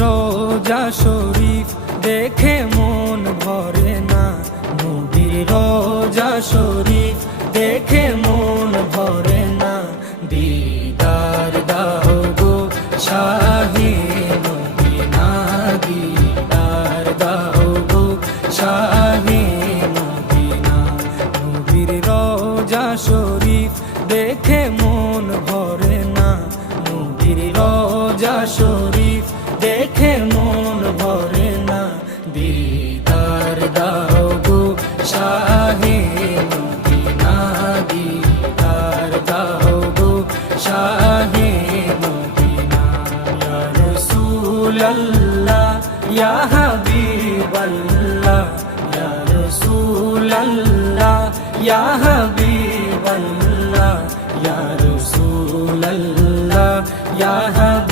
রোজা শরীফ দেখে মন ভরে না, নবীর রোজা শরীফ দেখে মন ভরে না। দিদার দাও গো শাহে মদিনা, দিদার দাও গো শাহে মদিনা। নবীর রোজা শরীফ দেখে মন ভরে না, নবীর রোজা শরীফ দেখে মন ভরে না। দিদার দাও গো শাহে মদিনা, দিদার দাও গো শাহে মদিনা। ইয়া রাসূলাল্লাহ ইয়া হাবিবাল্লাহ, ইয়া রাসূলাল্লাহ ইয়া হাবিবাল্লাহ, ইয়া রাসূলাল্লাহ ইয়া হাবিবাল্লাহ।